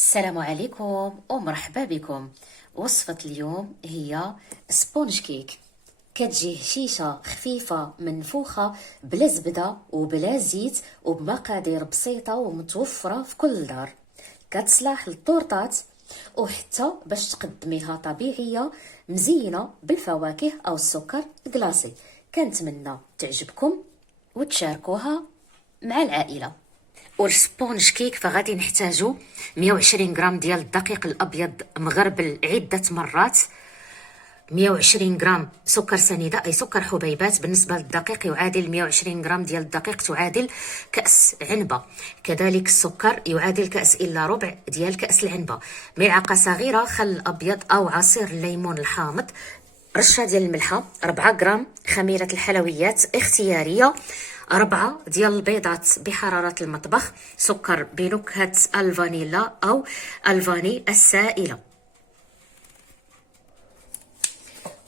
السلام عليكم ومرحبا بكم. وصفة اليوم هي سبونج كيك. كتجي هشيشة خفيفة منفوخة بلا زبدة وبلا زيت وبمقادير بسيطة ومتوفرة في كل دار. كتصلح للطورطات وحتى باش تقدميها طبيعية مزينة بالفواكه أو السكر كلاصي. كنتمنى تعجبكم وتشاركوها مع العائلة. والسبونج كيك فغادي نحتاجو 120 غرام ديال الدقيق الابيض مغربل عده مرات، 120 غرام سكر سنيده اي سكر حبيبات. بالنسبه للدقيق يعادل 120 غرام ديال الدقيق تعادل كاس عنبه، كذلك السكر يعادل كاس الا ربع ديال كاس العنبه، ملعقه صغيره خل ابيض او عصير الليمون الحامض، رشه ديال الملحه، 4 غرام خميره الحلويات اختياريه، 4 ديال البيضات بحرارة المطبخ، سكر بنكهة الفانيلا أو الفاني السائلة.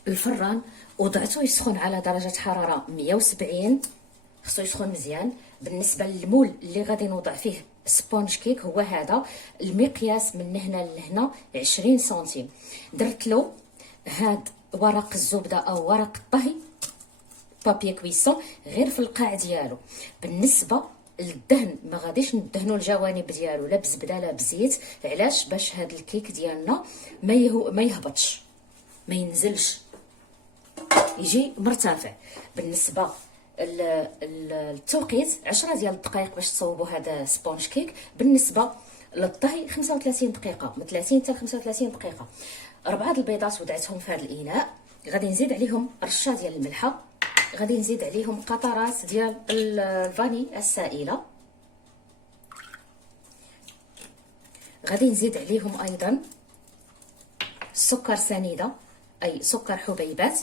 الفران وضعته يسخن على درجة حرارة 170، خصو يسخن مزيان. بالنسبة للمول اللي غادي نوضع فيه سبونج كيك هو هذا المقياس، من هنا لهنا 20 سنتيم. درت له هاد ورق الزبدة أو ورق الطهي بابي كويسون غير في القاع ديالو. بالنسبه للدهن ما غاديش ندهنوا الجوانب ديالو لا بزبده لا بزيت. علاش؟ باش هاد الكيك ديالنا ما يهبطش، ما ينزلش، يجي مرتفع. بالنسبه للتوقيت 10 ديال الدقائق باش تصوبوا هذا سبونج كيك. بالنسبه للطهي 35 دقيقه، من 30 حتى 35 دقيقه. 4 البيضات وضعتهم في هذا الاناء، غادي نزيد عليهم رشه ديال الملحه، غادي نزيد عليهم قطرات ديال الفاني السائله، غادي نزيد عليهم ايضا سكر سنيده اي سكر حبيبات،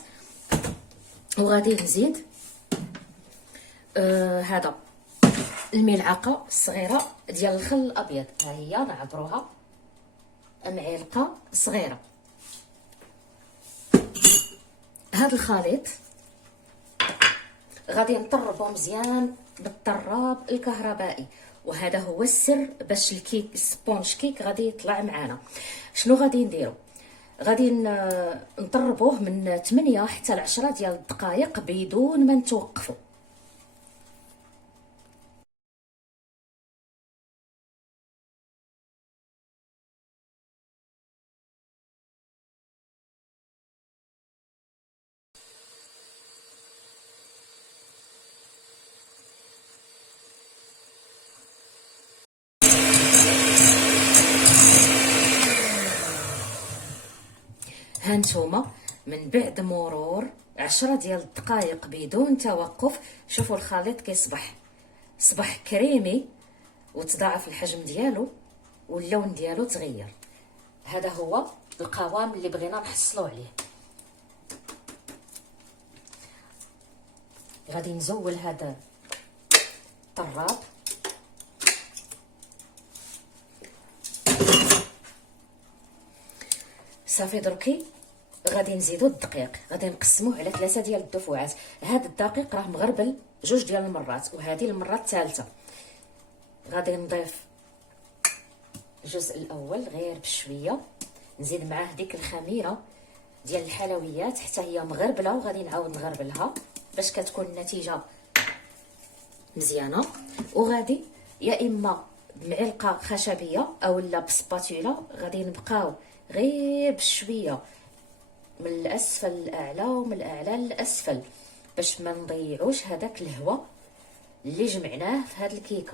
وغادي نزيد هذا الملعقه الصغيره ديال الخل الابيض، ها هي نعبروها معلقه صغيره. هذا الخليط غادي نطربو مزيان بالطراب الكهربائي، وهذا هو السر باش الكيك سبونج كيك غادي يطلع معنا. شنو غادي نديرو؟ غادي نطربوه من 8 حتى ل 10 ديال الدقائق بدون ما نتوقفوا. هانتوما من بعد مرور 10 ديال الدقائق بدون توقف، شوفوا الخليط صبح كريمي وتضاعف الحجم ديالو واللون ديالو تغير. هذا هو القوام اللي بغينا نحصلوا عليه. غادي نزول هذا الطراب، صافي. دركي غادي نزيدو الدقيق، غادي نقسموه على 3 ديال الدفعات. هذا الدقيق راه مغربل 2 ديال المرات، وهذه المره الثالثه. غادي نضيف الجزء الاول غير بشويه، نزيد معاه ديك الخميره ديال الحلويات حتى هي مغربله، وغادي نعاود نغربلها باش كتكون النتيجه مزيانه. وغادي يا اما بمعلقه خشبيه او لا بسباتولا، غادي نبقاو غير بشويه من الاسفل للاعلى ومن الاعلى للاسفل باش ما نضيعوش هذاك الهواء اللي جمعناه في هذه الكيكه.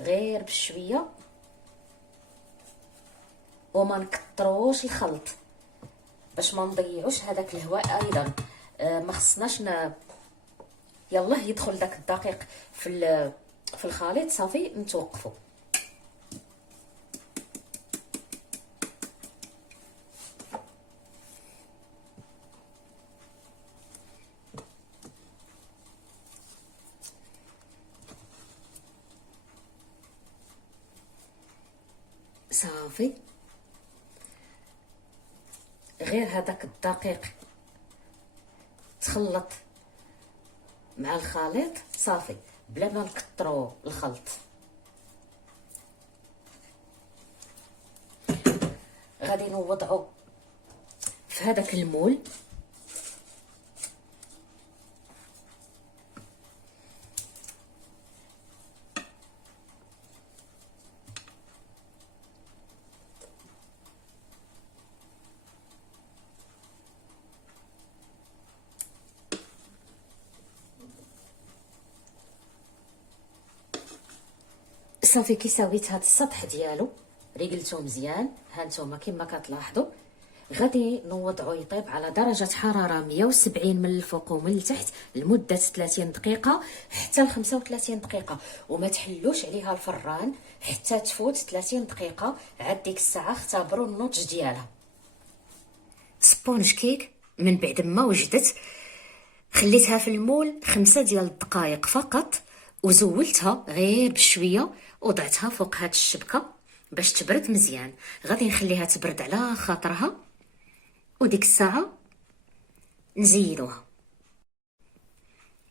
غير بشويه وما نكتروش الخلط باش ما نضيعوش هذاك الهواء ايضا. ما خصناش يلا يدخل داك الدقيق في الخليط، صافي نتوقفوا. صافي غير هذاك الدقيق تخلط مع الخليط صافي بلا ما نكتروا الخلط. غادي نوضعو في هذاك المول. صافي كي ساويت هاد السطح ديالو ريقلتو مزيان، ها نتوما كما كتلاحظوا. غادي نوضعو يطيب على درجة حرارة 170 من الفوق ومن التحت لمدة 30 دقيقة حتى ل 35 دقيقة، وما تحلوش عليها الفران حتى تفوت 30 دقيقة. عاد ديك الساعة اختبروا النضج ديالها. سبونج كيك من بعد ما وجدت خليتها في المول 5 ديال الدقائق فقط، وزولتها غير بشويه وضعتها فوق هاد الشبكه باش تبرد مزيان. غادي نخليها تبرد على خاطرها، وديك الساعه نزيدوها.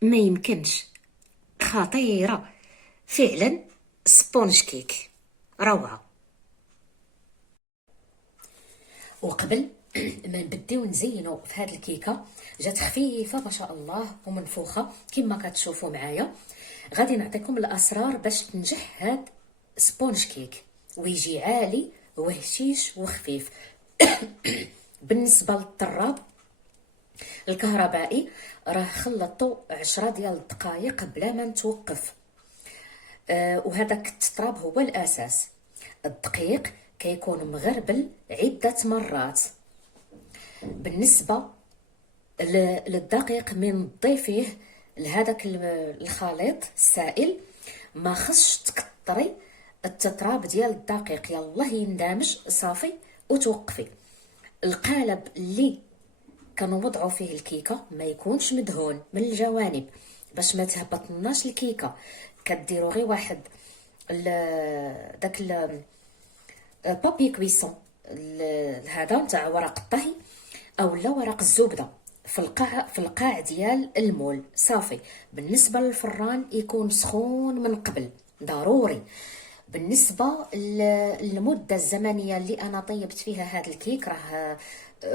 ما يمكنش، خطيره فعلا، سبونج كيك روعه. وقبل ما نبداو نزينو في هاد الكيكه، جات خفيفه ما شاء الله ومنفوخه كما كتشوفوا معايا. غادي نعطيكم الاسرار باش تنجح هاد سبونج كيك ويجي عالي وهشيش وخفيف. بالنسبه للطراب الكهربائي راه خلطته 10 ديال الدقائق بلا ما نتوقف، وهذاك التطراب هو الاساس. الدقيق كيكون مغربل عده مرات. بالنسبه للدقيق من تضيفيه لهذاك الخليط السائل، ما خصش تكتري التطراب ديال الدقيق، يلا يندمج صافي وتوقفي. القالب اللي كنوضعوا فيه الكيكه ما يكونش مدهون من الجوانب باش ما تهبطناش الكيكه. كديروا غير واحد داك بابي كويسون هذا نتاع ورق الطهي او لا ورق الزبده في القاع ديال المول صافي. بالنسبه للفران يكون سخون من قبل ضروري. بالنسبه للمده الزمنيه اللي انا طيبت فيها هذا الكيك راه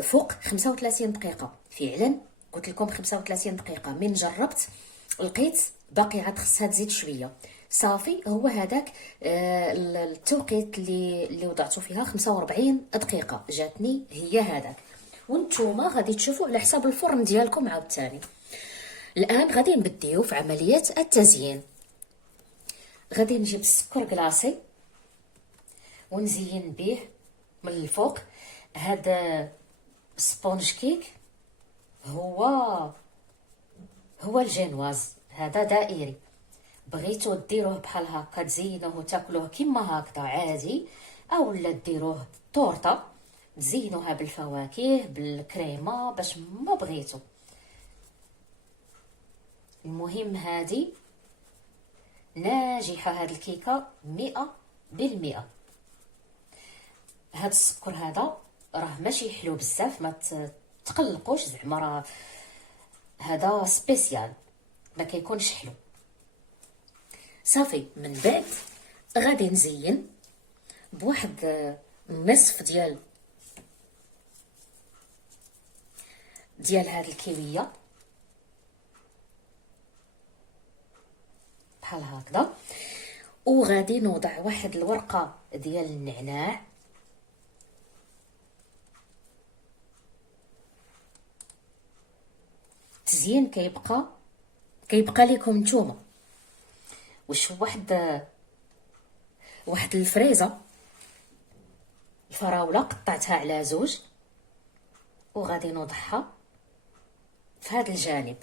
فوق 35 دقيقه فعلا. قلت لكم 35 دقيقه. من جربت لقيت باقي عاد خصها تزيد شويه. صافي هو هذاك التوقيت اللي وضعته فيها 45 دقيقه جاتني هي هذاك. وانتوما غادي تشوفوا على حساب الفرن ديالكم عاوتاني. الان غادي نبديو في عمليه التزيين. غادي نجيب السكر كلاصي ونزين به من الفوق. هذا سبونج كيك هو الجينواز، هذا دائري. بغيتو ديروه بحال هكا تزينوه وتاكلوه كما هكذا عادي، او لا ديروه طورطه تزينوها بالفواكه بالكريمه باش ما بغيتو. المهم هذه ناجحه هاد الكيكه 100%. هاد السكر هذا راه ماشي حلو بزاف، ما تقلقوش زعما راه هذا سبيسيال ما كيكونش حلو. صافي من بعد غادي نزين بواحد النصف ديال هاد الكيويه بحال هكذا، وغادي نوضع واحد الورقه ديال النعناع. التزيين كيبقى لكم نتوما. واش واحد الفريزه الفراوله قطعتها على زوج وغادي نوضعها في هذا الجانب.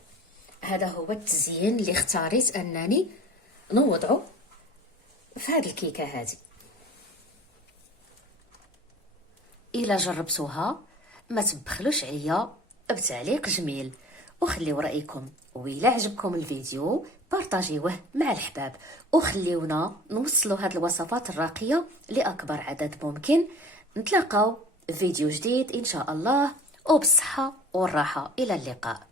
هذا هو التزيين اللي اختاريت انني نوضعه في هذه الكيكه هذه. الا جربتوها ما تبخلوش عليا بتعليق جميل وخليو رايكم. وإلا عجبكم الفيديو بارطاجيوه مع الحباب وخليونا نوصلوا هاد الوصفات الراقيه لاكبر عدد ممكن. نتلاقاو في فيديو جديد ان شاء الله، وبالصحه والراحه. الى اللقاء.